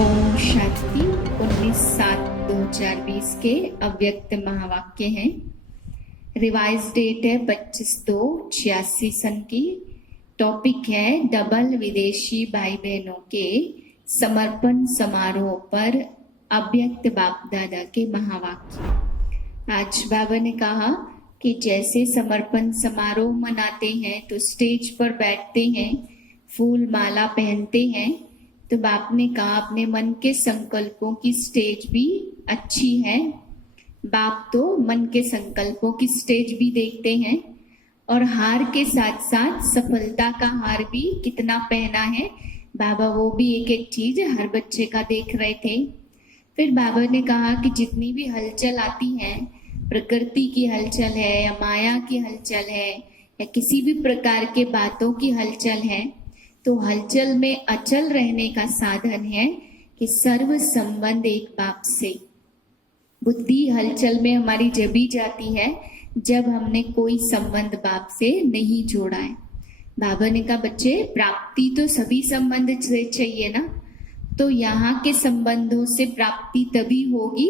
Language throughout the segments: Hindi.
ओम शांति 19/7/2020 के अव्यक्त महावाक्य हैं। रिवाइज डेट है 25/2/86 सन की। टॉपिक है डबल विदेशी भाई बहनों के समर्पण समारोह पर अव्यक्त बाप दादा के महावाक्य। आज बाबा ने कहा कि जैसे समर्पण समारोह मनाते हैं तो स्टेज पर बैठते हैं, फूल माला पहनते हैं, तो बाप ने कहा अपने मन के संकल्पों की स्टेज भी अच्छी है। बाप तो मन के संकल्पों की स्टेज भी देखते हैं और हार के साथ साथ सफलता का हार भी कितना पहना है बाबा, वो भी एक एक चीज हर बच्चे का देख रहे थे। फिर बाबा ने कहा कि जितनी भी हलचल आती है, प्रकृति की हलचल है या माया की हलचल है या किसी भी प्रकार के बातों की हलचल है, तो हलचल में अचल रहने का साधन है कि सर्व संबंध एक बाप से। बुद्धि हलचल में हमारी जबी जाती है जब हमने कोई संबंध बाप से नहीं जोड़ा है। बाबा ने कहा बच्चे, प्राप्ति तो सभी संबंध से चाहिए ना, तो यहाँ के संबंधों से प्राप्ति तभी होगी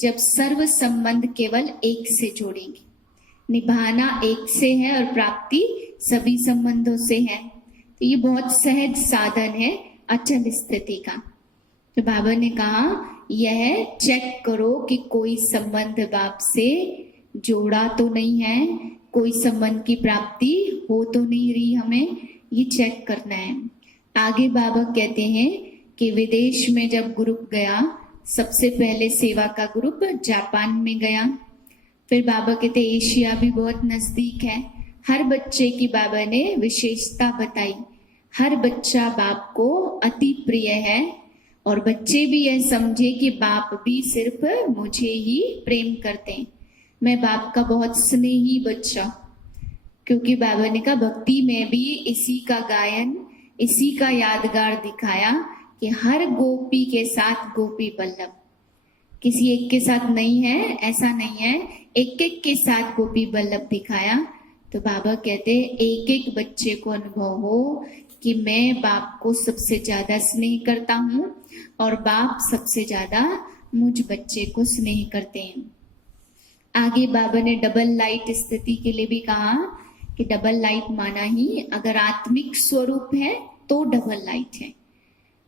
जब सर्व संबंध केवल एक से जोड़ेंगे। निभाना एक से है और प्राप्ति सभी संबंधों से है, तो ये बहुत सहज साधन है अचल स्थिति का। तो बाबा ने कहा यह चेक करो कि कोई संबंध बाप से जोड़ा तो नहीं है, कोई संबंध की प्राप्ति हो तो नहीं रही, हमें ये चेक करना है। आगे बाबा कहते हैं कि विदेश में जब ग्रुप गया, सबसे पहले सेवा का ग्रुप जापान में गया। फिर बाबा कहते एशिया भी बहुत नजदीक है। हर बच्चे की बाबा ने विशेषता बताई। हर बच्चा बाप को अति प्रिय है और बच्चे भी यह समझे कि बाप भी सिर्फ मुझे ही प्रेम करते हैं, मैं बाप का बहुत स्नेही बच्चा। क्योंकि बाबा ने कहा भक्ति में भी इसी का गायन, इसी का यादगार दिखाया कि हर गोपी के साथ गोपी बल्लभ, किसी एक के साथ नहीं है, ऐसा नहीं है, एक एक के साथ गोपी बल्लभ दिखाया। तो बाबा कहते एक एक बच्चे को अनुभव हो कि मैं बाप को सबसे ज्यादा स्नेह करता हूँ और बाप सबसे ज्यादा मुझ बच्चे को स्नेह करते हैं। आगे बाबा ने डबल लाइट स्थिति के लिए भी कहा कि डबल लाइट माना ही अगर आत्मिक स्वरूप है तो डबल लाइट है,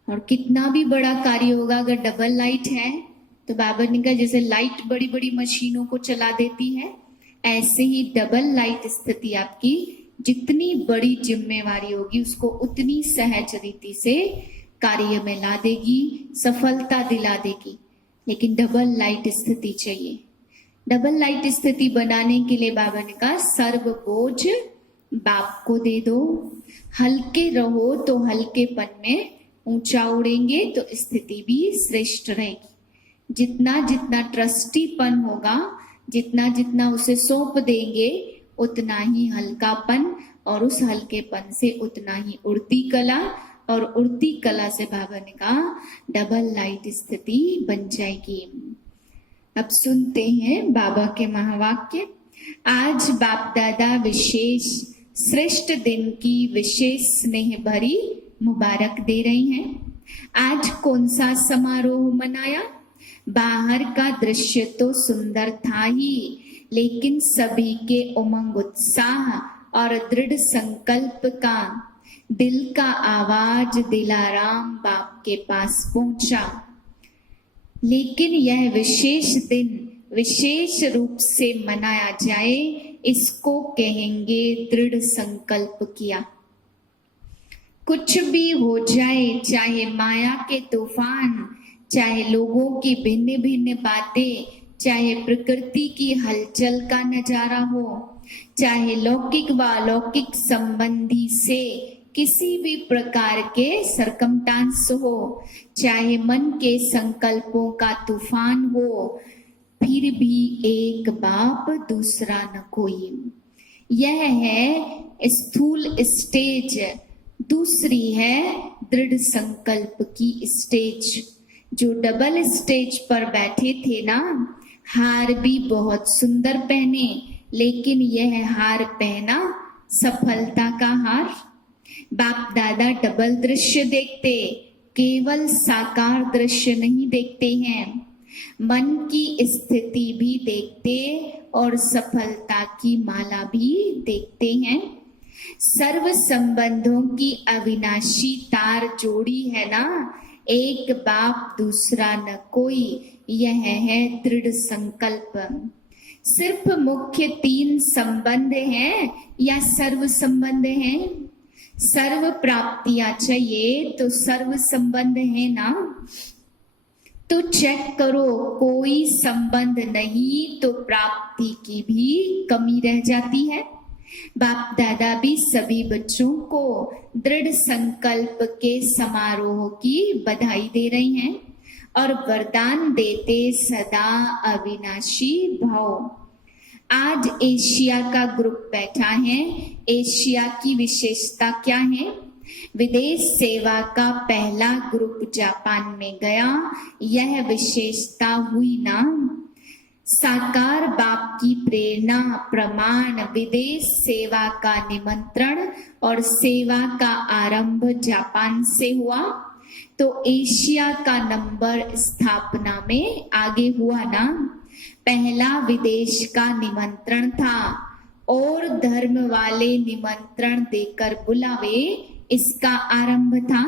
और कितना भी बड़ा कार्य होगा अगर डबल लाइट है तो बाबा ने कहा जैसे लाइट बड़ी बड़ी मशीनों को चला देती है, ऐसे ही डबल लाइट स्थिति आपकी जितनी बड़ी जिम्मेवारी होगी उसको उतनी सहज रीति से कार्य में ला देगी, सफलता दिला देगी। लेकिन डबल लाइट स्थिति चाहिए। डबल लाइट स्थिति बनाने के लिए बाबा ने कहा सर्व बोझ बाप को दे दो, हल्के रहो तो हल्केपन में ऊंचा उड़ेंगे तो स्थिति भी श्रेष्ठ रहेगी। जितना जितना ट्रस्टीपन होगा, जितना जितना उसे सौंप देंगे, उतना ही हल्कापन और उस हल्केपन से उतना ही उड़ती कला, और उड़ती कला से बाबा ने कहा डबल लाइट स्थिति बन जाएगी। अब सुनते हैं बाबा के महावाक्य। आज बाप दादा विशेष श्रेष्ठ दिन की विशेष स्नेह भरी मुबारक दे रही हैं। आज कौन सा समारोह मनाया? बाहर का दृश्य तो सुंदर था ही, लेकिन सभी के उमंग उत्साह और दृढ़ संकल्प का दिल का आवाज दिलाराम बाप के पास पहुंचा। लेकिन यह विशेष दिन विशेष रूप से मनाया जाए, इसको कहेंगे दृढ़ संकल्प किया। कुछ भी हो जाए, चाहे माया के तूफान, चाहे लोगों की भिन्न भिन्न बातें, चाहे प्रकृति की हलचल का नजारा हो, चाहे लौकिक व अलौकिक संबंधी से किसी भी प्रकार के सरकमस्टांस हो, चाहे मन के संकल्पों का तूफान हो, फिर भी एक बाप दूसरा न कोई। यह है स्थूल स्टेज, दूसरी है दृढ़ संकल्प की स्टेज। जो डबल स्टेज पर बैठे थे ना, हार भी बहुत सुंदर पहने, लेकिन यह हार पहना सफलता का हार। बाप दादा डबल दृश्य देखते, केवल साकार दृश्य नहीं देखते हैं, मन की स्थिति भी देखते और सफलता की माला भी देखते हैं। सर्व संबंधों की अविनाशी तार जोड़ी है ना, एक बाप दूसरा न कोई, यह है दृढ़ संकल्प। सिर्फ मुख्य 3 संबंध हैं या सर्व संबंध हैं? सर्व प्राप्तियां चाहिए तो सर्व संबंध है ना। तो चेक करो, कोई संबंध नहीं तो प्राप्ति की भी कमी रह जाती है। बाप दादा भी सभी बच्चों को दृढ़ संकल्प के समारोह की बधाई दे रही हैं और वरदान देते सदा अविनाशी भाव। आज एशिया का ग्रुप बैठा है। एशिया की विशेषता क्या है? विदेश सेवा का पहला ग्रुप जापान में गया, यह विशेषता हुई ना। साकार बाप की प्रेरणा, प्रमाण, विदेश सेवा का निमंत्रण और सेवा का आरंभ जापान से हुआ, तो एशिया का नंबर स्थापना में आगे हुआ ना। पहला विदेश का निमंत्रण था और धर्म वाले निमंत्रण देकर बुलावे, इसका आरंभ था।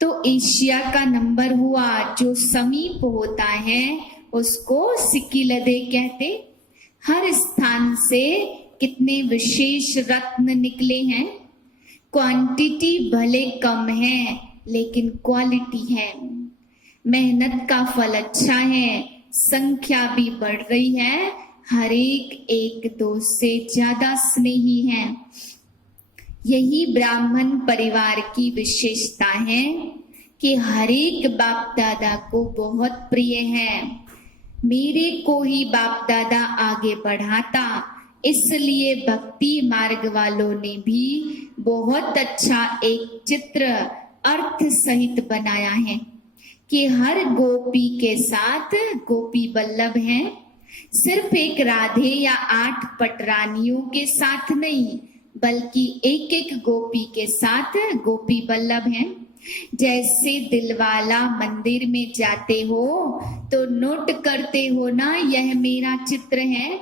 तो एशिया का नंबर हुआ। जो समीप होता है उसको सिकिलदे कहते। हर स्थान से कितने विशेष रत्न निकले हैं। क्वांटिटी भले कम है लेकिन क्वालिटी है। मेहनत का फल अच्छा है, संख्या भी बढ़ रही है, हर एक 2 से ज्यादा स्नेही है। यही ब्राह्मण परिवार की विशेषता है कि हर एक बाप दादा को बहुत प्रिय है। मेरे को ही बाप दादा आगे बढ़ाता, इसलिए भक्ति मार्ग वालों ने भी बहुत अच्छा एक चित्र अर्थ सहित बनाया है कि हर गोपी के साथ गोपी बल्लभ हैं। सिर्फ एक राधे या 8 पटरानियों के साथ नहीं, बल्कि एक गोपी के साथ गोपी बल्लभ हैं। जैसे दिलवाला मंदिर में जाते हो तो नोट करते हो ना, यह मेरा चित्र है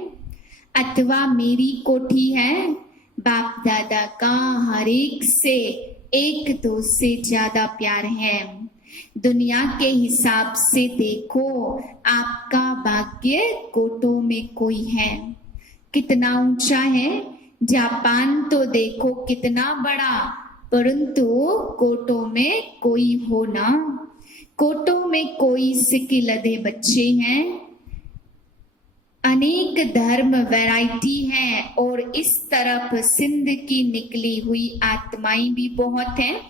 अथवा मेरी कोठी है। बाप दादा का हर एक से 1-2 से ज्यादा प्यार है। दुनिया के हिसाब से देखो, आपका भाग्य कोटों में कोई है। कितना ऊंचा है। जापान तो देखो कितना बड़ा, परंतु कोटों में कोई हो ना। कोटों में कोई सिकिलदे बच्चे हैं। अनेक धर्म वैरायटी है और इस तरफ सिंध की निकली हुई आत्माएं भी बहुत हैं।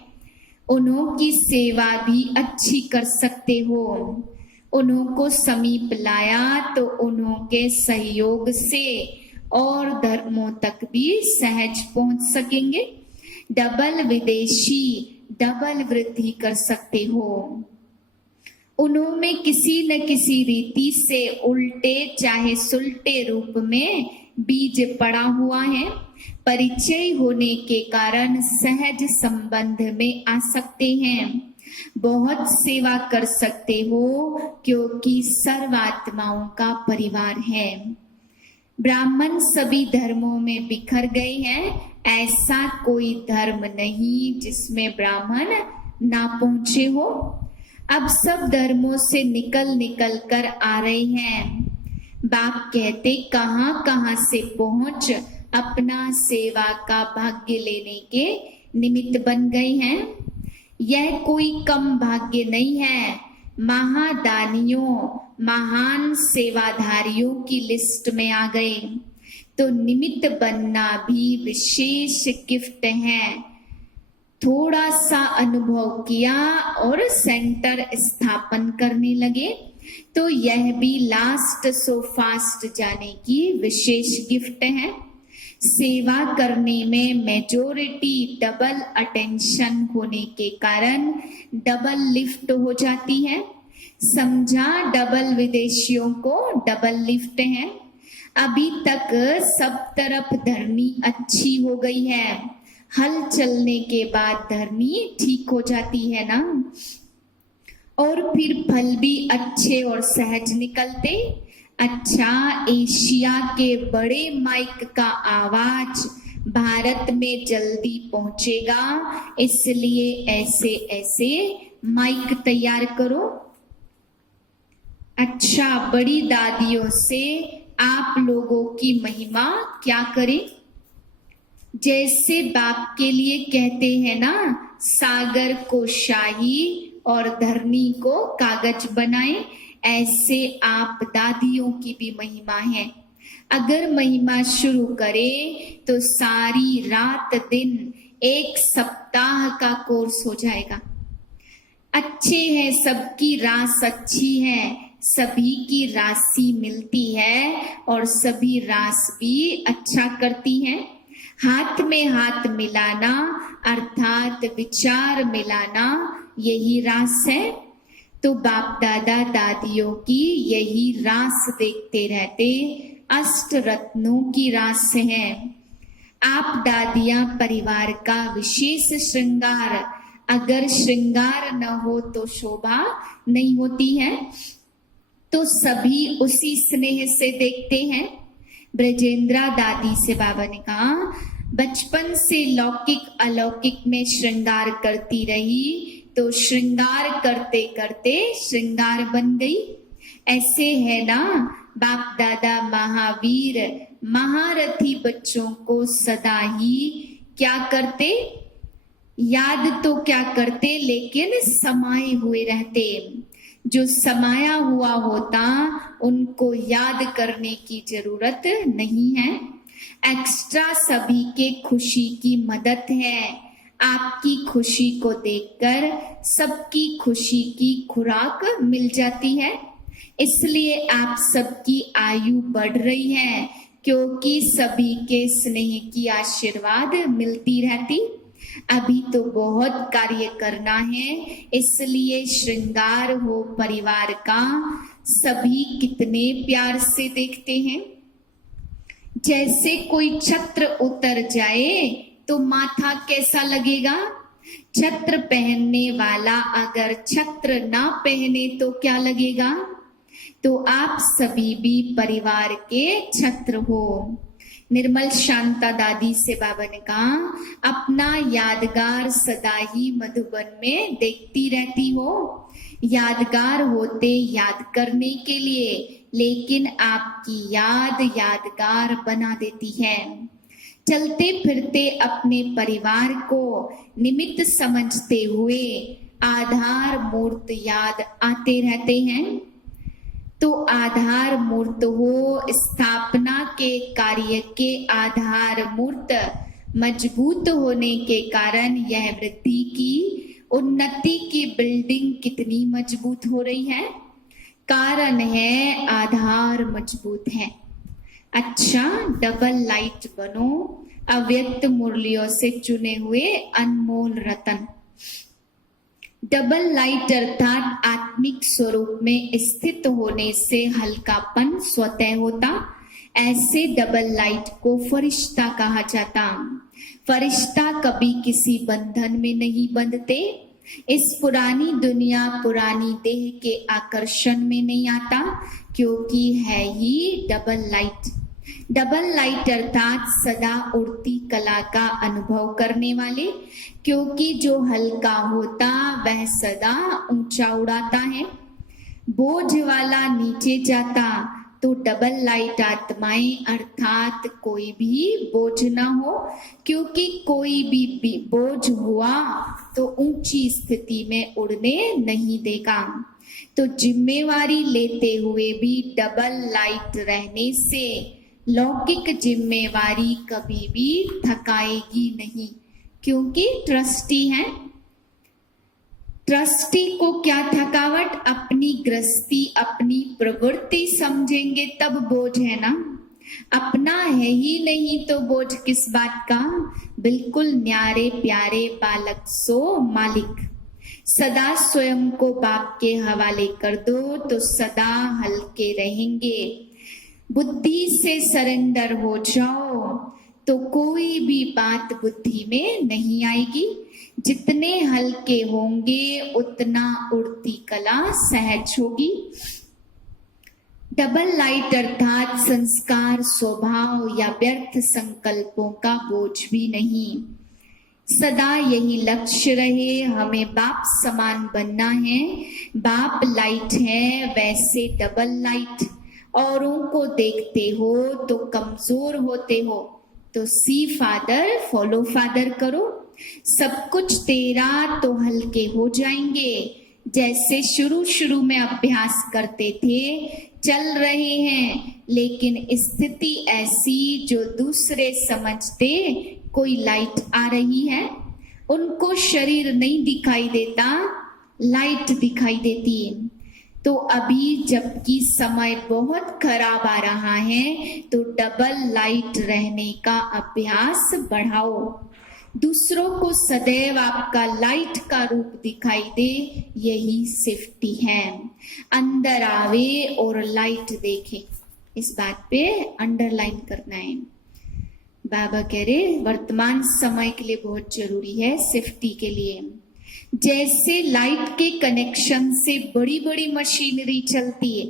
उन्हों की सेवा भी अच्छी कर सकते हो। उन्हों को समीप लाया तो उन्हों के सहयोग से और धर्मों तक भी सहज पहुंच सकेंगे। डबल विदेशी, डबल वृद्धि कर सकते हो। उन्होंने किसी न किसी रीति से उल्टे चाहे सुलटे रूप में बीज पड़ा हुआ है। परिचय होने के कारण सहज संबंध में आ सकते हैं। बहुत सेवा कर सकते हो क्योंकि सर्वात्माओं का परिवार है। ब्राह्मण सभी धर्मों में बिखर गए हैं। ऐसा कोई धर्म नहीं जिसमें ब्राह्मण ना पहुंचे हो। अब सब धर्मों से निकल कर आ रहे हैं। बाप कहते कहां कहां से पहुंच अपना सेवा का भाग्य लेने के निमित्त बन गए हैं। यह कोई कम भाग्य नहीं है। महादानियों, महान सेवाधारियों की लिस्ट में आ गए, तो निमित्त बनना भी विशेष गिफ्ट है। थोड़ा सा अनुभव किया और सेंटर स्थापन करने लगे, तो यह भी लास्ट सो फास्ट जाने की विशेष गिफ्ट है। सेवा करने में मेजोरिटी डबल अटेंशन होने के कारण डबल लिफ्ट हो जाती है। समझा, डबल विदेशियों को डबल लिफ्ट है। अभी तक सब तरफ धरनी अच्छी हो गई है, हल चलने के बाद धरनी ठीक हो जाती है ना, और फिर फल भी अच्छे और सहज निकलते। अच्छा, एशिया के बड़े माइक का आवाज भारत में जल्दी पहुंचेगा, इसलिए ऐसे ऐसे माइक तैयार करो। अच्छा, बड़ी दादियों से आप लोगों की महिमा क्या करें? जैसे बाप के लिए कहते हैं ना, सागर को शाही और धरनी को कागज बनाएं, ऐसे आप दादियों की भी महिमा है। अगर महिमा शुरू करें तो सारी रात दिन 1 सप्ताह का कोर्स हो जाएगा। अच्छे हैं, सबकी रास अच्छी है, सभी की राशि मिलती है और सभी रास भी अच्छा करती है। हाथ में हाथ मिलाना अर्थात विचार मिलाना, यही रास है। तो बाप दादा दादियों की यही रास देखते रहते, अष्ट रत्नों की रास है। आप दादियां परिवार का विशेष श्रृंगार, अगर श्रृंगार न हो तो शोभा नहीं होती है। तो सभी उसी स्नेह से देखते हैं। ब्रजेंद्रा दादी से बाबा ने कहा, बचपन से लौकिक अलौकिक में श्रृंगार करती रही तो श्रृंगार करते करते श्रृंगार बन गई। ऐसे है ना, बाप दादा महावीर महारथी बच्चों को सदा ही क्या करते, याद तो क्या करते लेकिन समाये हुए रहते। जो समाया हुआ होता उनको याद करने की जरूरत नहीं है। एक्स्ट्रा सभी के खुशी की मदद है। आपकी खुशी को देखकर सबकी खुशी की खुराक मिल जाती है, इसलिए आप सबकी आयु बढ़ रही है, क्योंकि सभी के स्नेह की आशीर्वाद मिलती रहती। अभी तो बहुत कार्य करना है, इसलिए श्रृंगार हो परिवार का। सभी कितने प्यार से देखते हैं। जैसे कोई छत्र उतर जाए तो माथा कैसा लगेगा? छत्र पहनने वाला अगर छत्र ना पहने तो क्या लगेगा? तो आप सभी भी परिवार के छत्र हो। निर्मल शांता दादी से बाबा ने कहा, अपना यादगार सदा ही मधुबन में देखती रहती हो। यादगार होते याद करने के लिए, लेकिन आपकी याद यादगार बना देती है। चलते फिरते अपने परिवार को निमित्त समझते हुए आधार मूर्त याद आते रहते हैं। तो आधार मूर्त हो, स्थापना के कार्य के आधार मूर्त मजबूत होने के कारण यह वृद्धि की उन्नति की बिल्डिंग कितनी मजबूत हो रही है। कारण है आधार मजबूत है। अच्छा, डबल लाइट बनो, अव्यक्त मुरलियों से चुने हुए अनमोल रतन। डबल लाइट अर्थात आत्मिक स्वरूप में स्थित होने से हल्कापन स्वतः होता। ऐसे डबल लाइट को फरिश्ता कहा जाता। फरिश्ता कभी किसी बंधन में नहीं बंधते। इस पुरानी दुनिया पुरानी देह के आकर्षण में नहीं आता, क्योंकि है ही डबल लाइट। डबल लाइट अर्थात सदा उड़ती कला का अनुभव करने वाले, क्योंकि जो हल्का होता वह सदा ऊंचा उड़ाता है। बोझ वाला नीचे जाता, तो डबल लाइट आत्माएं अर्थात कोई भी बोझ ना हो, क्योंकि कोई भी बोझ हुआ तो ऊंची स्थिति में उड़ने नहीं देगा। तो जिम्मेवारी लेते हुए भी डबल लाइट रहने से लौकिक जिम्मेवारी कभी भी थकाएगी नहीं, क्योंकि ट्रस्टी है। ट्रस्टी को क्या थकावट? अपनी गृहस्थी अपनी प्रवृत्ति समझेंगे तब बोझ है ना। अपना है ही नहीं तो बोझ किस बात का। बिल्कुल न्यारे प्यारे बालक सो मालिक। सदा स्वयं को बाप के हवाले कर दो तो सदा हल्के रहेंगे। बुद्धि से सरेंडर हो जाओ तो कोई भी बात बुद्धि में नहीं आएगी। जितने हल्के होंगे उतना उड़ती कला सहज होगी। डबल लाइट अर्थात संस्कार, स्वभाव या व्यर्थ संकल्पों का बोझ भी नहीं। सदा यही लक्ष्य रहे, हमें बाप समान बनना है। बाप लाइट है, वैसे डबल लाइट। औरों को देखते हो तो कमजोर होते हो, तो सी फादर फॉलो फादर करो। सब कुछ तेरा तो हल्के हो जाएंगे। जैसे शुरू शुरू में अभ्यास करते थे, चल रहे हैं, लेकिन स्थिति ऐसी जो दूसरे समझते कोई लाइट आ रही है। उनको शरीर नहीं दिखाई देता, लाइट दिखाई देती है। तो अभी जबकि समय बहुत खराब आ रहा है, तो डबल लाइट रहने का अभ्यास बढ़ाओ। दूसरों को सदैव आपका लाइट का रूप दिखाई दे, यही सेफ्टी है। अंदर आवे और लाइट देखे, इस बात पे अंडरलाइन करना है। बाबा कह रहे वर्तमान समय के लिए बहुत जरूरी है, सेफ्टी के लिए। जैसे लाइट के कनेक्शन से बड़ी बड़ी मशीनरी चलती है,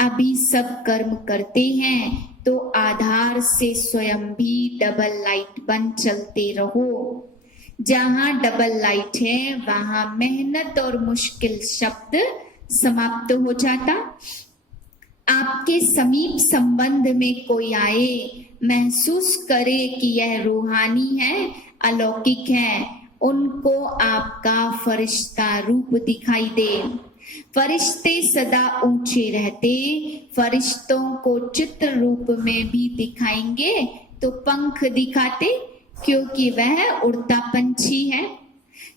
अभी सब कर्म करते हैं, तो आधार से स्वयं भी डबल लाइट बन चलते रहो। जहां डबल लाइट है वहां मेहनत और मुश्किल शब्द समाप्त हो जाता। आपके समीप संबंध में कोई आए, महसूस करे कि यह रूहानी है, अलौकिक है, उनको आपका फरिश्ता रूप दिखाई दे। फरिश्ते सदा ऊंचे रहते, फरिश्तों को चित्र रूप में भी दिखाएंगे तो पंख दिखाते, क्योंकि वह उड़ता पंछी है।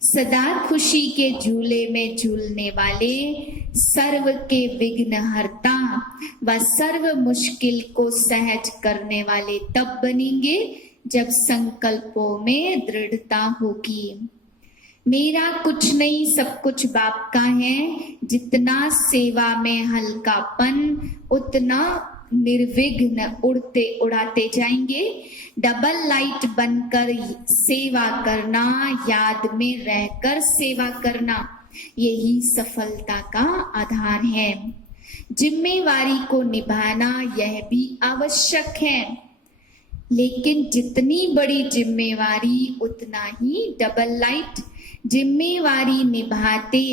सदा खुशी के झूले में झूलने वाले, सर्व के विघ्न हरता व सर्व मुश्किल को सहज करने वाले तब बनेंगे जब संकल्पों में दृढ़ता होगी। मेरा कुछ नहीं, सब कुछ बाप का है। जितना सेवा में हल्कापन, उतना निर्विघ्न उड़ते उड़ाते जाएंगे। डबल लाइट बनकर सेवा करना, याद में रहकर सेवा करना, यही सफलता का आधार है। जिम्मेवारी को निभाना यह भी आवश्यक है, लेकिन जितनी बड़ी जिम्मेवारी उतना ही डबल लाइट। जिम्मेवारी निभाते,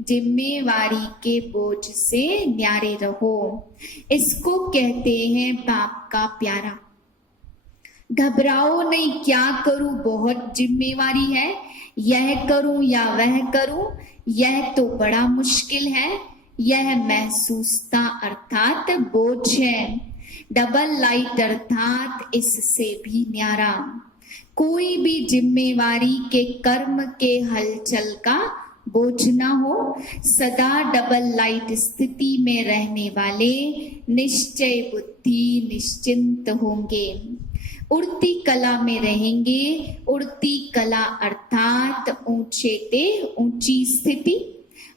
जिम्मेवारी के बोझ से न्यारे रहो। इसको कहते हैं बाप का प्यारा। घबराओ नहीं, क्या करूं, बहुत जिम्मेवारी है, यह करूं या वह करूं, यह तो बड़ा मुश्किल है। यह महसूसता अर्थात बोझ है। डबल लाइट अर्थात इससे भी न्यारा। कोई भी जिम्मेवारी के कर्म के हलचल का बोझ ना हो। सदा डबल लाइट स्थिति में रहने वाले निश्चय बुद्धि निश्चिंत होंगे, उड़ती कला में रहेंगे। उड़ती कला अर्थात ऊंचे ते ऊंची स्थिति।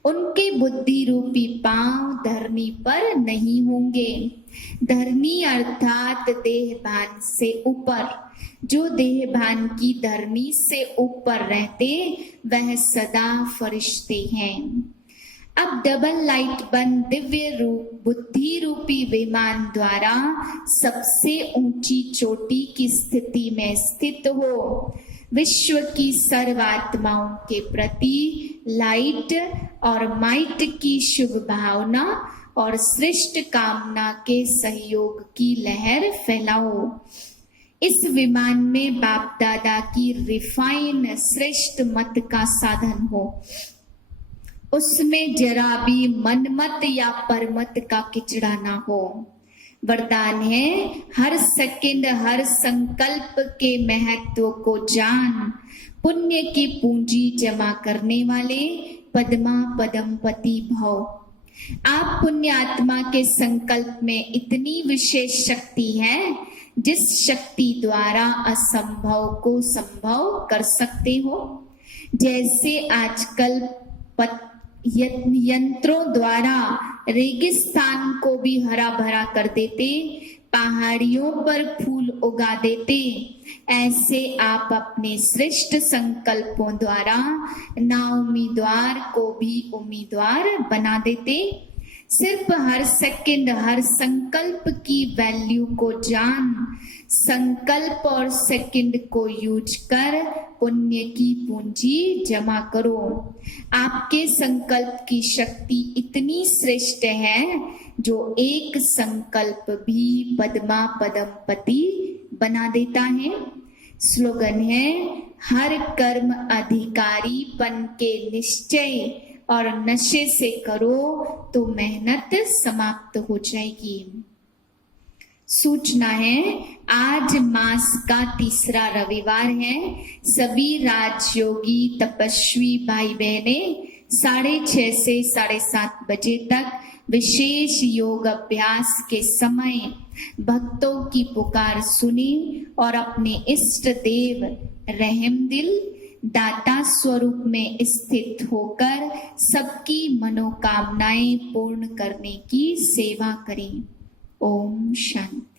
उनके बुद्धि रूपी पांव धरनी पर नहीं होंगे। धरनी अर्थात देहभान से ऊपर। जो देहभान की धरनी से ऊपर रहते, वह सदा फरिश्ते हैं। अब डबल लाइट बन दिव्य रूप बुद्धि रूपी विमान द्वारा सबसे ऊंची चोटी की स्थिति में स्थित हो। विश्व की सर्वात्माओं के प्रति लाइट और माइट की शुभ भावना और श्रेष्ठ कामना के सहयोग की लहर फैलाओ। इस विमान में बाप दादा की रिफाइन श्रेष्ठ मत का साधन हो। उसमें जरा भी मनमत या परमत का किचड़ा ना हो। वरदान है, हर सेकंड हर संकल्प के महत्व को जान। पुण्य की पूंजी जमा करने वाले पद्मा पदमपति भव। आप पुण्य आत्मा के संकल्प में इतनी विशेष शक्ति है, जिस शक्ति द्वारा असंभव को संभव कर सकते हो। जैसे आजकल यंत्रों द्वारा रेगिस्तान को भी हरा भरा कर देते, पहाड़ियों पर फूल उगा देते, ऐसे आप अपने श्रेष्ठ संकल्पों द्वारा ना उम्मीदवार को भी उम्मीदवार बना देते। सिर्फ हर सेकंड हर संकल्प की वैल्यू को जान, संकल्प और सेकंड को यूज कर पुण्य की पूंजी जमा करो। आपके संकल्प की शक्ति इतनी श्रेष्ठ है जो एक संकल्प भी पद्मा पदमपति बना देता है। स्लोगन है, हर कर्म अधिकारी बन के निश्चय और नशे से करो तो मेहनत समाप्त हो जाएगी। सूचना है, आज मास का तीसरा रविवार है। सभी राजयोगी तपस्वी भाई बहने 6:30 से 7:30 बजे तक विशेष योग अभ्यास के समय भक्तों की पुकार सुनी और अपने इष्ट देव रहमदिल दाता स्वरूप में स्थित होकर सबकी मनोकामनाएं पूर्ण करने की सेवा करें। ओम शांति।